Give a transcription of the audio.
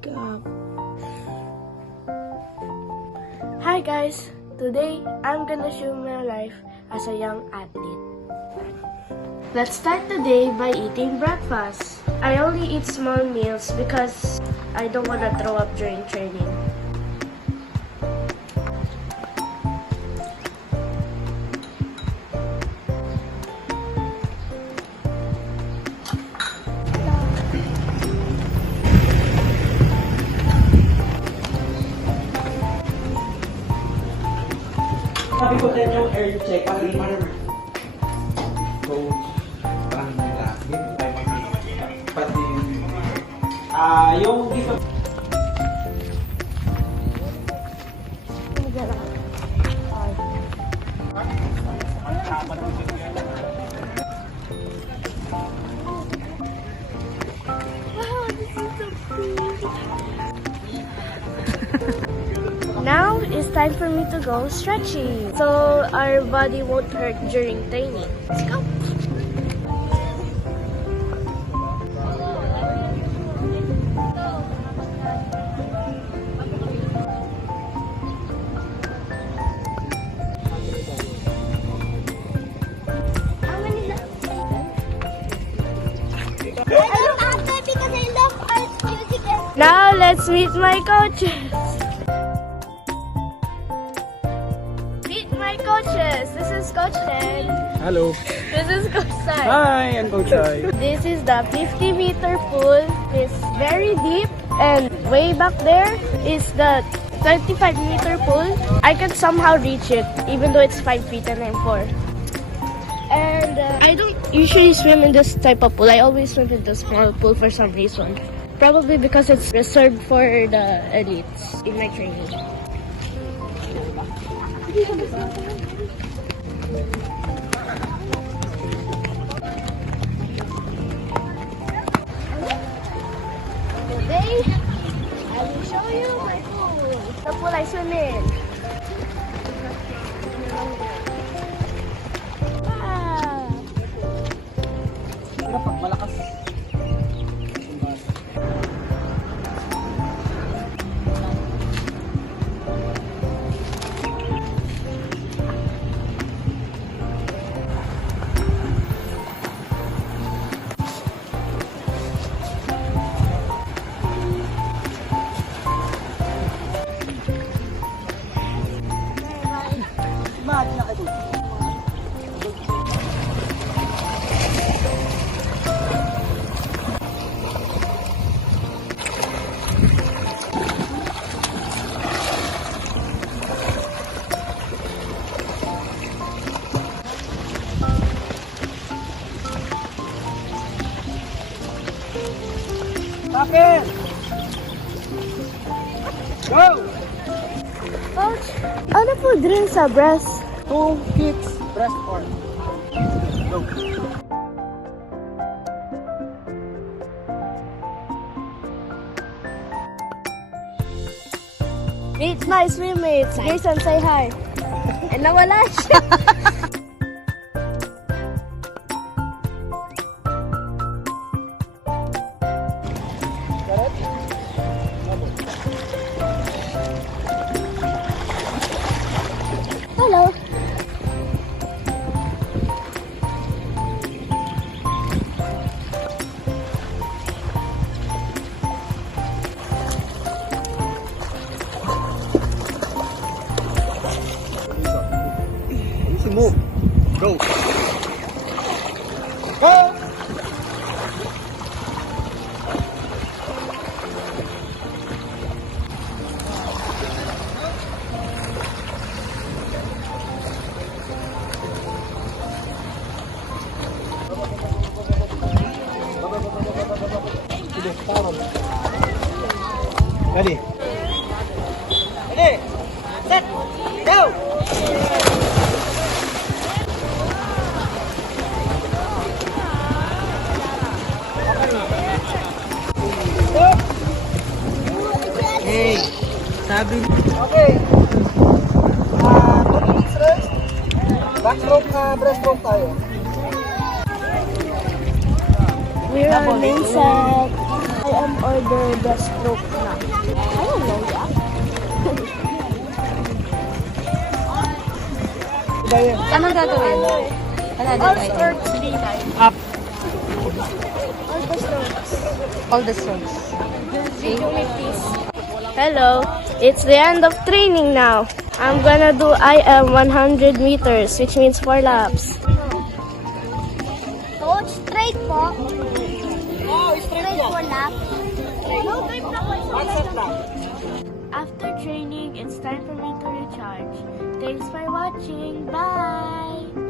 wake up. Hi guys! Today, I'm gonna show my life as a young athlete. Let's start the day by eating breakfast. I only eat small meals because I don't want to throw up during training. Sabi ko din yung air check, pati coach, parang lagi, pati, yung dito. Now it's time for me to go stretching so our body won't hurt during training. Let's go! Now let's meet my coaches. Meet my coaches. This is Coach Len. Hello. This is Coach Sai. Hi, I'm Coach Sai. This is the 50-meter pool. It's very deep, and way back there is the 35-meter pool. I can somehow reach it, even though it's 5 feet and I'm 4. And I don't usually swim in this type of pool. I always swim in the small pool for some reason. Probably because it's reserved for the elites in my training. Today, I will show you my pool. The pool I swim in. Wow! Pag malakas. Akin! Go! Coach, ano po drill sa breast? 2 kicks, breast form. Go! Meet my swimmates. Jason, say hi. And nawala siya. Hello. Easy move. Go. Go. Ready? Ready? Set! Go! Hey, sabi. Okay. 2 minutes rest. Backstroke na breaststroke tayo. We're on main set. I am ordered the stroke na. Gaya. Anong gagawin? Wala na All tayo. strokes 3 times. Up. All the strokes. All the strokes. Video me, please. Hello, it's the end of training now. I'm gonna do IM 100 meters, which means 4 laps. Coach, straight po. Oh, straight po. lap. No, type na po. Accept lang. After training, it's time for me to recharge. Thanks for watching. Bye!